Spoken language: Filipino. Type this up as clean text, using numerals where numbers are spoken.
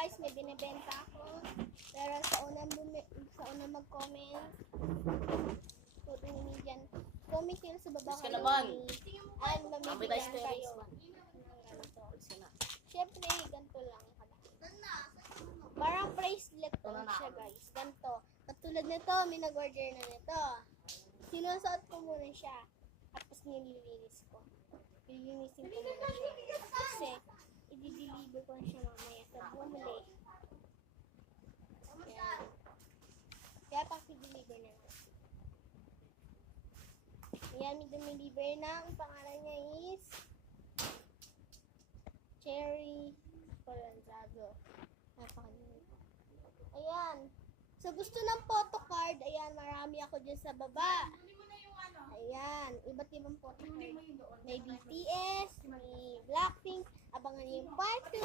guys, may binibenta ako. Pero sa unang mag-comment, sabi ni dyan, comment kayo sa baba Mas ka naman. and mamibigyan Appetizer kayo man. ng ganito. Sina. Siyempre, ganito lang. Parang bracelet lang siya guys. Ganito. Katulad nito, may nag-order na nito. Sinusuot ko muna siya. Tapos nililinis ko. Lilinisin ko muna siya. Kasi, i-deliver ko na siya mamaya sa bumili. Yan. Kaya paki-deliver na lang. Ayan, may deliver na. Ang pangalan niya is Cherry Colanzado. Napakalimutan. Ayan. So, gusto ng photocard, ayan, marami ako dyan sa baba. Ayan, iba't ibang photocard. May BTS, may Blackpink, abangan niyo yung part 2.